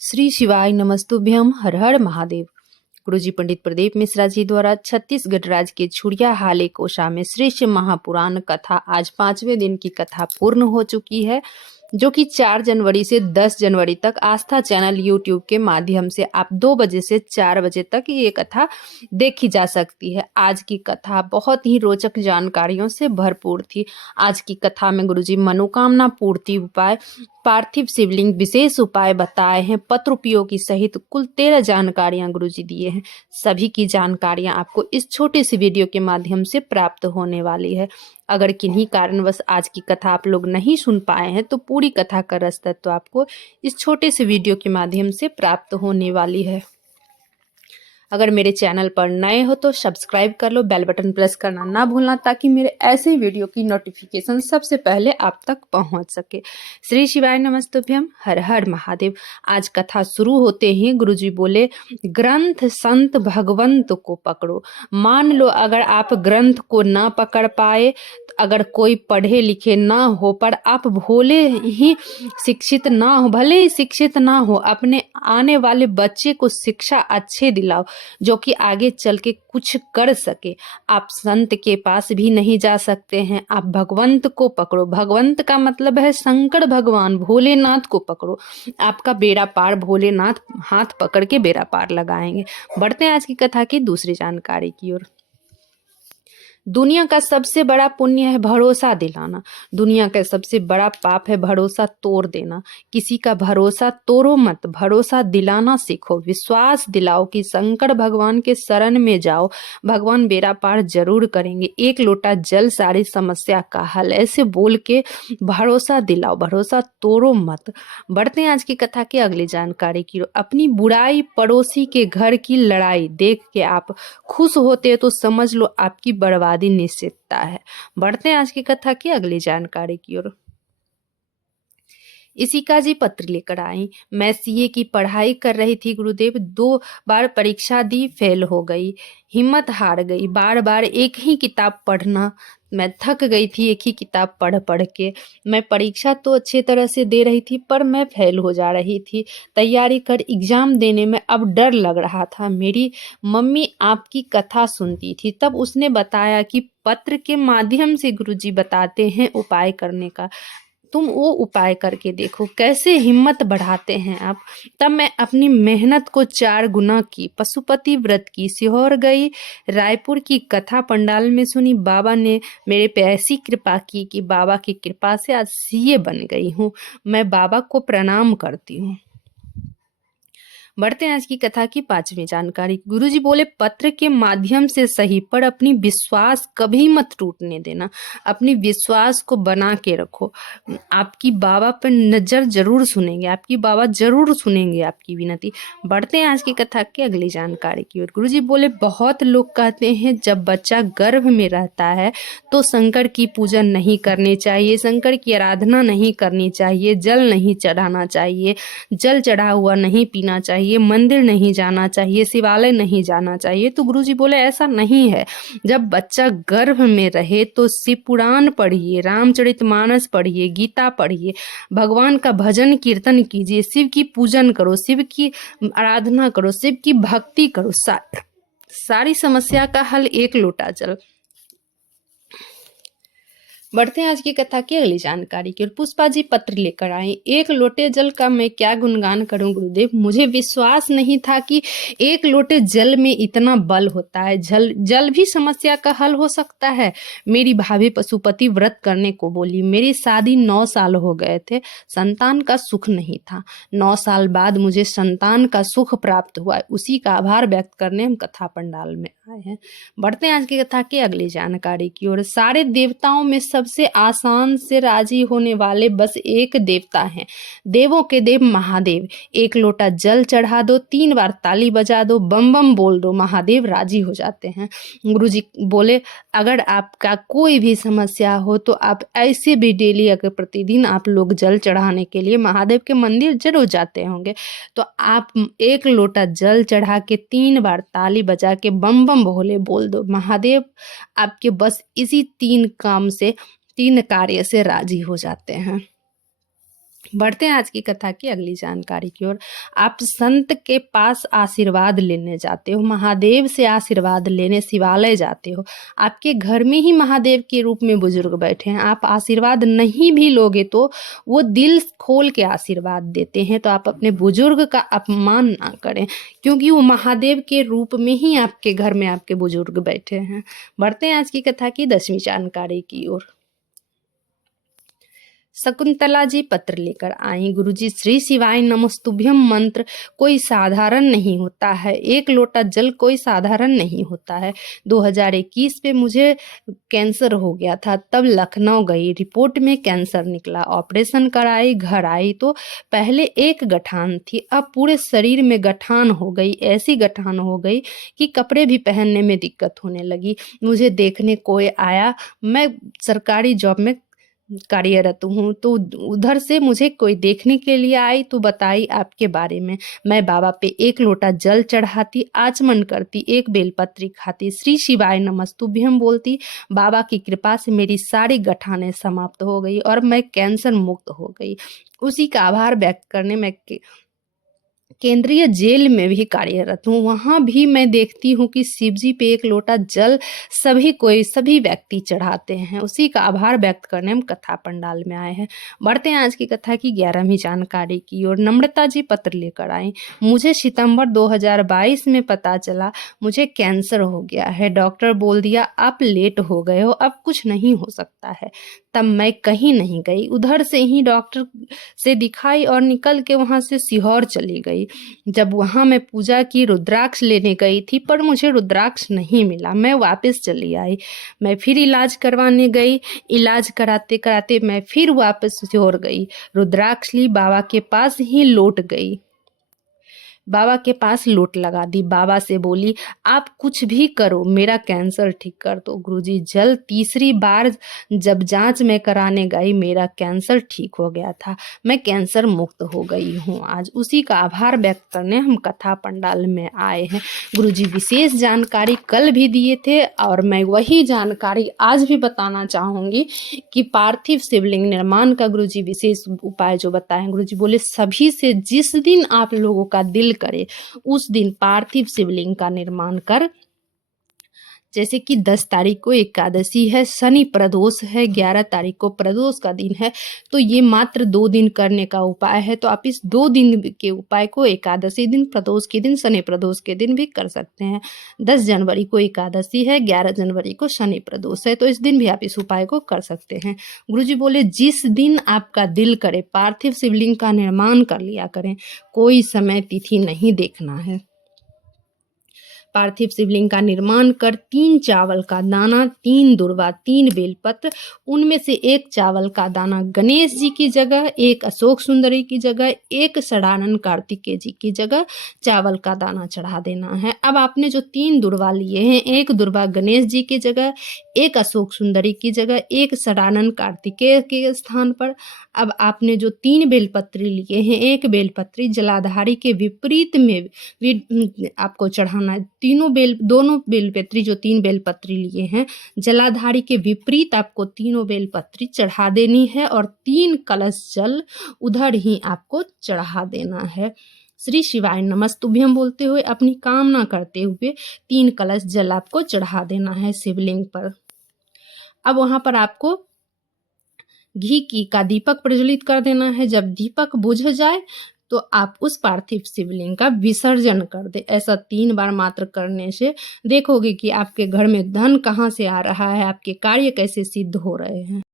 श्री शिवाय नमस्तुभ्यम। हर हर महादेव। गुरुजी पंडित प्रदीप मिश्रा जी द्वारा छत्तीसगढ़ राज्य के छुड़िया हाले कोशा में श्री शिव महापुराण कथा आज 5वें दिन की कथा पूर्ण हो चुकी है, जो कि 4 जनवरी से 10 जनवरी तक आस्था चैनल यूट्यूब के माध्यम से आप 2 बजे से 4 बजे तक ये कथा देखी जा सकती है। आज की कथा बहुत ही रोचक जानकारियों से भरपूर थी। आज की कथा में गुरुजी मनोकामना पूर्ति उपाय, पार्थिव शिवलिंग, विशेष उपाय बताए हैं। पत्र उपयोगी सहित कुल 13 जानकारियां गुरुजी दिए हैं। सभी की जानकारियां आपको इस छोटे से वीडियो के माध्यम से प्राप्त होने वाली है। अगर किन्हीं कारणवश आज की कथा आप लोग नहीं सुन पाए हैं तो पूरी कथा का रसद तो आपको इस छोटे से वीडियो के माध्यम से प्राप्त होने वाली है। अगर मेरे चैनल पर नए हो तो सब्सक्राइब कर लो, बेल बटन प्रेस करना ना भूलना, ताकि मेरे ऐसे वीडियो की नोटिफिकेशन सबसे पहले आप तक पहुंच सके। श्री शिवाय नमस्तुभ्यम। हर हर महादेव। आज कथा शुरू होते ही गुरुजी बोले, ग्रंथ संत भगवंत को पकड़ो। मान लो अगर आप ग्रंथ को ना पकड़ पाए, अगर कोई पढ़े लिखे ना हो पर आप भोले ही शिक्षित ना हो, भले ही शिक्षित ना हो, अपने आने वाले बच्चे को शिक्षा अच्छे दिलाओ जो कि आगे चल के कुछ कर सके। आप संत के पास भी नहीं जा सकते हैं, आप भगवंत को पकड़ो। भगवंत का मतलब है शंकर भगवान, भोलेनाथ को पकड़ो। आपका बेड़ा पार भोलेनाथ हाथ पकड़ के बेड़ा पार लगाएंगे। बढ़ते हैं आज की कथा की दूसरी जानकारी की ओर। दुनिया का सबसे बड़ा पुण्य है भरोसा दिलाना। दुनिया का सबसे बड़ा पाप है भरोसा तोड़ देना। किसी का भरोसा तोड़ो मत, भरोसा दिलाना सीखो। विश्वास दिलाओ कि शंकर भगवान के शरण में जाओ, भगवान बेड़ा पार जरूर करेंगे। एक लोटा जल सारी समस्या का हल, ऐसे बोल के भरोसा दिलाओ, भरोसा तोड़ो मत। बढ़ते हैं आज की कथा की अगली जानकारी की। अपनी बुराई, पड़ोसी के घर की लड़ाई देख के आप खुश होते हैं तो समझ लो आपकी बर्बादी निश्चितता है। बढ़ते हैं आज की कथा की अगली जानकारी की ओर। इसी का जी पत्र लेकर आई। मैं सीए की पढ़ाई कर रही थी गुरुदेव। 2 बार परीक्षा दी, फेल हो गई, हिम्मत हार गई। बार बार एक ही किताब पढ़ना, मैं थक गई थी एक ही किताब पढ़ पढ़ के। मैं परीक्षा तो अच्छी तरह से दे रही थी पर मैं फेल हो जा रही थी। तैयारी कर एग्जाम देने में अब डर लग रहा था। मेरी मम्मी आपकी कथा सुनती थी, तब उसने बताया कि पत्र के माध्यम से गुरुजी बताते हैं उपाय करने का, तुम वो उपाय करके देखो कैसे हिम्मत बढ़ाते हैं आप। तब मैं अपनी मेहनत को 4 गुना की, पशुपति व्रत की, सीहोर गई, रायपुर की कथा पंडाल में सुनी। बाबा ने मेरे पे ऐसी कृपा की कि बाबा की कृपा से आज सीए बन गई हूँ। मैं बाबा को प्रणाम करती हूँ। बढ़ते हैं आज की कथा की 5वीं जानकारी। गुरुजी बोले, पत्र के माध्यम से सही पर अपनी विश्वास कभी मत टूटने देना। अपनी विश्वास को बना के रखो। आपकी बाबा पर नजर जरूर सुनेंगे, आपकी बाबा जरूर सुनेंगे आपकी विनती। बढ़ते हैं आज की कथा की अगली जानकारी की ओर। गुरुजी बोले, बहुत लोग कहते हैं जब बच्चा गर्भ में रहता है तो शंकर की पूजन नहीं करनी चाहिए, शंकर की आराधना नहीं करनी चाहिए, जल नहीं चढ़ाना चाहिए, जल चढ़ा हुआ नहीं पीना चाहिए, मंदिर नहीं जाना चाहिए, शिवालय नहीं जाना चाहिए। तो गुरुजी बोले ऐसा नहीं है। जब बच्चा गर्भ में रहे तो शिव पुराण पढ़िए, रामचरितमानस पढ़िए, गीता पढ़िए, भगवान का भजन कीर्तन कीजिए, शिव की पूजन करो, शिव की आराधना करो, शिव की भक्ति करो। सारी समस्या का हल एक लोटा जल। बढ़ते हैं आज की कथा की अगली जानकारी की ओर। पुष्पा जी पत्र लेकर आए। 1 लोटे जल का मैं क्या गुणगान करूं गुरुदेव। मुझे विश्वास नहीं था कि 1 लोटे जल में इतना बल होता है। जल भी समस्या का हल हो सकता है। मेरी भाभी पशुपति व्रत करने को बोली। मेरी शादी 9 साल हो गए थे, संतान का सुख नहीं था। 9 साल बाद मुझे संतान का सुख प्राप्त हुआ। उसी का आभार व्यक्त करने हम कथा पंडाल में आए हैं। बढ़ते हैं आज की कथा की अगली जानकारी की ओर। सारे देवताओं में सबसे आसान से राजी होने वाले बस एक देवता हैं, देवों के देव महादेव। 1 लोटा जल चढ़ा दो, 3 बार ताली बजा दो, बम बम बोल दो, महादेव राजी हो जाते हैं। गुरुजी बोले, अगर आपका कोई भी समस्या हो तो आप ऐसे भी डेली, अगर प्रतिदिन आप लोग जल चढ़ाने के लिए महादेव के मंदिर जरूर जाते होंगे, तो आप 1 लोटा जल चढ़ा के 3 बार ताली बजा के बम बम भोले बोल दो, महादेव आपके बस इसी 3 काम से, 3 कार्य से राजी हो जाते हैं। बढ़ते हैं आज की कथा की अगली जानकारी की ओर। आप संत के पास आशीर्वाद लेने जाते हो, महादेव से आशीर्वाद लेने शिवालय जाते हो। आपके घर में ही महादेव के रूप में बुजुर्ग बैठे हैं, आप आशीर्वाद नहीं भी लोगे तो वो दिल खोल के आशीर्वाद देते हैं। तो आप अपने बुजुर्ग का अपमान ना करें, क्योंकि वो महादेव के रूप में ही आपके घर में आपके बुजुर्ग बैठे हैं। बढ़ते हैं आज की कथा की 10वीं जानकारी की ओर। शकुंतला जी पत्र लेकर आई। गुरुजी, श्री शिवाय नमस्तुभ्यम मंत्र कोई साधारण नहीं होता है, एक लोटा जल कोई साधारण नहीं होता है। 2021 में मुझे कैंसर हो गया था, तब लखनऊ गई, रिपोर्ट में कैंसर निकला, ऑपरेशन कराई, घर आई तो पहले एक गठान थी, अब पूरे शरीर में गठान हो गई। ऐसी गठान हो गई कि कपड़े भी पहनने में दिक्कत होने लगी। मुझे देखने कोई आया, मैं सरकारी जॉब में कार्यरत हूँ, तो उधर से मुझे कोई देखने के लिए आई तो बताई आपके बारे में। मैं बाबा पे एक लोटा जल चढ़ाती, आचमन करती, एक बेलपत्री खाती, श्री शिवाय नमस्तुभ्यम बोलती। बाबा की कृपा से मेरी सारी गठानें समाप्त हो गई और मैं कैंसर मुक्त हो गई। उसी का आभार व्यक्त करने में केंद्रीय जेल में भी कार्यरत हूँ, वहाँ भी मैं देखती हूँ कि शिव जी पे एक लोटा जल सभी व्यक्ति चढ़ाते हैं। उसी का आभार व्यक्त करने हम कथा पंडाल में आए हैं। बढ़ते हैं आज की कथा की 11वीं जानकारी की ओर। नम्रता जी पत्र लेकर आई। मुझे सितंबर 2022 में पता चला मुझे कैंसर हो गया है। डॉक्टर बोल दिया आप लेट हो गए हो, अब कुछ नहीं हो सकता है। तब मैं कहीं नहीं गई, उधर से ही डॉक्टर से दिखाई और निकल के वहाँ से सीहोर चली गई। जब वहाँ मैं पूजा की रुद्राक्ष लेने गई थी, पर मुझे रुद्राक्ष नहीं मिला, मैं वापस चली आई। मैं फिर इलाज करवाने गई, इलाज कराते कराते मैं फिर वापस सीहोर गई, रुद्राक्ष ली, बाबा के पास ही लौट गई, बाबा के पास लोट लगा दी। बाबा से बोली आप कुछ भी करो, मेरा कैंसर ठीक कर दो। गुरुजी, जल तीसरी बार जब जांच में कराने गई, मेरा कैंसर ठीक हो गया था, मैं कैंसर मुक्त हो गई हूँ। आज उसी का आभार व्यक्त करने हम कथा पंडाल में आए हैं। गुरुजी विशेष जानकारी कल भी दिए थे और मैं वही जानकारी आज भी बताना चाहूँगी कि पार्थिव शिवलिंग निर्माण का गुरुजी विशेष उपाय जो बताएं। गुरुजी बोले सभी से जिस दिन आप लोगों का दिल करे उस दिन पार्थिव शिवलिंग का निर्माण कर, जैसे कि 10 तारीख को एकादशी है, शनि प्रदोष है, 11 तारीख को प्रदोष का दिन है, तो ये मात्र 2 दिन करने का उपाय है। तो आप इस 2 दिन के उपाय को एकादशी दिन, प्रदोष के दिन, शनि प्रदोष के दिन भी कर सकते हैं। 10 जनवरी को एकादशी है, 11 जनवरी को शनि प्रदोष है, तो इस दिन भी आप इस उपाय को कर सकते हैं। गुरुजी बोले जिस दिन आपका दिल करे पार्थिव शिवलिंग का निर्माण कर लिया करें, कोई समय तिथि नहीं देखना है। पार्थिव शिवलिंग का निर्माण कर 3 चावल का दाना, 3 दुर्वा, 3 बेलपत्र, उनमें से 1 चावल का दाना गणेश जी की जगह, 1 अशोक सुंदरी की जगह, 1 षडानन कार्तिकेय जी की जगह चावल का दाना चढ़ा देना है। अब आपने जो 3 दुर्वा लिए हैं, 1 दुर्वा गणेश जी की जगह, 1 अशोक सुंदरी की जगह, 1 षडानन कार्तिकेय के स्थान पर अब आपने जो 3 बेलपत्री लिए हैं, 1 बेलपत्री जलाधारी के विपरीत में आपको चढ़ाना है। दोनों बेलपत्री जो 3 बेलपत्री लिए हैं, जलाधारी के विपरीत आपको तीनों बेलपत्री चढ़ा देनी है और 3 कलश जल उधर ही आपको चढ़ा देना है। श्री शिवाय नमस्तुभ्यम बोलते हुए अपनी कामना करते हुए 3 कलश जल आपको चढ़ा देना है शिवलिंग पर। अब वहां पर आपको घी का दीपक प्रज्वलित कर देना है। जब दीपक बुझ जाए तो आप उस पार्थिव शिवलिंग का विसर्जन कर दे। ऐसा 3 बार मात्र करने से देखोगे कि आपके घर में धन कहाँ से आ रहा है, आपके कार्य कैसे सिद्ध हो रहे हैं।